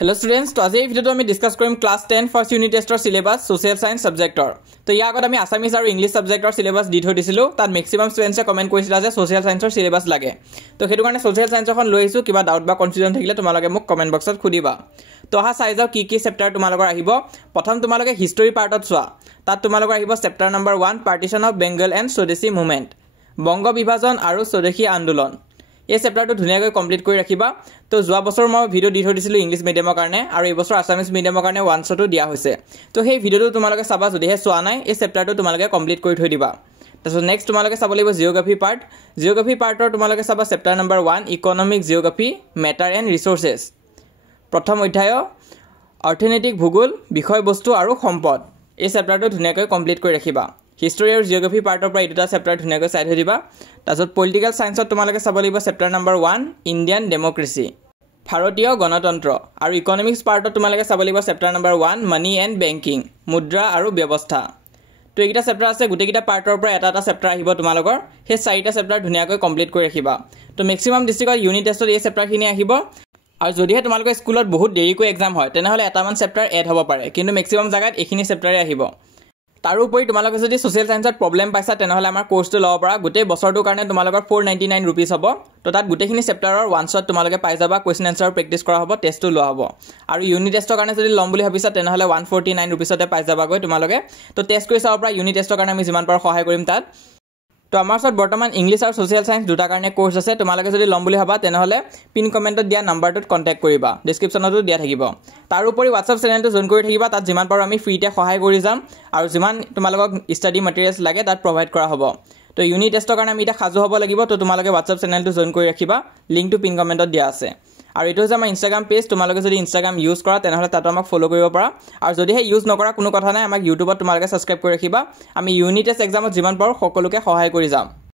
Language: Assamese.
Hello students, to আজি ভিডিওটো আমি ডিসকাস কৰিম ক্লাস 10 ফাৰ্স্ট ইউনিট টেষ্টৰ সিলেবাস সোশ্যাল সায়েন্স সাবজেক্টৰ। তো ইয়াৰ আগত আমি আসামিজ আৰু ইংলিশ সাবজেক্টৰ সিলেবাস দি থৈ দিছিলো। তাত ম্যাক্সিমাম স্টুডেন্টসে কমেন্ট কৰিছিল যে সোশ্যাল সায়েন্সৰ সিলেবাস লাগে। তো হেতু কাৰণে সোশ্যাল সায়েন্সখন লৈ আহিছো। কিবা ডাউট বা কনফিউজন থাকিলে তোমালোকে মোক কমেন্ট বক্সত খুদিবা। তো হা চাই যাও কি চেপ্টাৰ তোমালোকৰ আহিব। প্ৰথম তোমালোকে হিষ্টৰী পাৰ্টত চোৱা। তাত তোমালোকৰ আহিব chapter number 1 partition of Bengal and Swadeshi movement, বংগ বিভাজন আৰু স্বদেশী আন্দোলন। এই চেপ্টাৰটো ধুনিয়াকৈ কমপ্লিট কৰি ৰাখিবা। তো যোৱা বছৰ মই ভিডিও দি থৈ দিছিলো ইংলিশ মিডিয়ামৰ কাৰণে আৰু এই বছৰ আসামিজ মিডিয়ামৰ কাৰণে ওয়ান শটো দিয়া হৈছে। তো সেই ভিডিওটো তোমালোকে চাবা, যদিহে চোৱা নাই এই চেপ্টাৰটো তোমালোকে কমপ্লিট কৰি থৈ দিবা। তাৰপিছত নেক্সট তোমালোকে চাব লাগিব জিওগ্ৰাফি পাৰ্ট। জিওগ্ৰাফি পাৰ্টৰ তোমালোকে চাবা chapter number 1 economic geography matter and resources. প্ৰথম অধ্যায় অৰ্থনৈতিক ভূগোল বিষয়বস্তু আৰু সম্পদ। এই চেপ্টাৰটো ধুনিয়াকৈ কমপ্লিট কৰি ৰাখিবা। হিষ্টৰী আৰু জিওগ্ৰাফি পাৰ্টৰ পৰা এই দুটা চেপ্টাৰ ধুনিয়াকৈ চাই থৈ দিবা। তাৰপিছত পলিটিকেল সায়েন্সত তোমালোকে চাব লাগিব চেপ্টাৰ নম্বৰ 1 ইণ্ডিয়ান ডেমক্ৰেসি ভাৰতীয় গণতন্ত্ৰ, আৰু ইকনমিক্স পাৰ্টত তোমালোকে চাব লাগিব chapter number 1 money and banking মুদ্ৰা আৰু ব্যৱস্থা। তো এইকেইটা চেপ্টাৰ আছে, গোটেইকেইটা পাৰ্টৰ পৰা এটা এটা চেপ্টাৰ আহিব তোমালোকৰ। সেই চাৰিটা চেপ্টাৰ ধুনিয়াকৈ কমপ্লিট কৰি ৰাখিবা। তো ম্যাক্সিমাম ডিস্ট্ৰিক্টৰ ইউনিট টেষ্টত এই চেপ্টাৰখিনি আহিব। আৰু যদিহে তোমালোকৰ স্কুলত বহুত দেৰিকৈ এক্সাম হয় তেনেহ'লে এটামান চেপ্টাৰ এড হ'ব পাৰে, কিন্তু ম্যাক্সিমাম জায়গাত এইখিনি চেপ্টাৰে আহিব। তাৰোপৰি তোমালোকে যদি সোশ্যাল সায়েন্সত প্ৰবলেম পাইছা তেনেহ'লে আমাৰ কোৰ্সটো ল'ব পৰা। গোটেই বছৰটোৰ কাৰণে তোমালোকৰ 499 रुपीस হ'ব। তো তাত গোটেইখিনি চেপ্টাৰৰ ওয়ান শট তোমালোকে পাই যাবা। কোৱেশ্চন আনসাৰ প্ৰেক্টিছ কৰা হ'ব, টেষ্টটো লোৱা হ'ব। আৰু ইউনিট টেষ্টৰ কাৰণে যদি ল'ম বুলি ভাবিছা তেনেহ'লে 149 रुपीसতে পাই যাবাগৈ তোমালোকে। তো টেষ্ট কৰি চাব পৰা, ইউনিট টেষ্টৰ কাৰণে আমি যিমান পাৰো সহায় কৰিম তাত। তো আমাৰ ওচৰত বৰ্তমান ইংলিছ আৰু সোশ্যাল সায়েন্স দুটা কাৰণে কোৰ্স আছে। তোমালোকে যদি ল'ম বুলি ভাবা তেনেহ'লে পিন কমেণ্টত দিয়া নাম্বাৰটোত কণ্টেক্ট কৰিবা, ডেছক্ৰিপশ্যনতো দিয়া থাকিব। তাৰোপৰি হোৱাটছআপ চেনেলটো জইন কৰি থাকিবা, তাত যিমান পাৰো আমি ফ্ৰীতে সহায় কৰি যাম আৰু যিমান তোমালোকক ষ্টাডি মেটেৰিয়েলছ লাগে তাত প্ৰভাইড কৰা হ'ব। তো ইউনিট টেষ্টৰ কাৰণে আমি এতিয়া সাজু হ'ব লাগিব। তো তোমালোকে হোৱাটছআপ চেনেলটো জইন কৰি ৰাখিবা, লিংকটো পিন কমেণ্টত দিয়া আছে। আৰু এইটো হৈছে আমাৰ ইনষ্টাগ্ৰাম পেজ। তোমালোকে যদি ইনষ্টাগ্ৰাম ইউজ কৰা তেনেহ'লে তাতো আমাক ফ'ল' কৰিব পাৰা। আৰু যদিহে ইউজ নকৰা কোনো কথা নাই, আমাক ইউটিউবত তোমালোকে ছাবস্ক্ৰাইব কৰি ৰাখিবা। আমি ইউনিট টেষ্ট এক্সামত যিমান পাৰো সকলোকে সহায় কৰি যাম।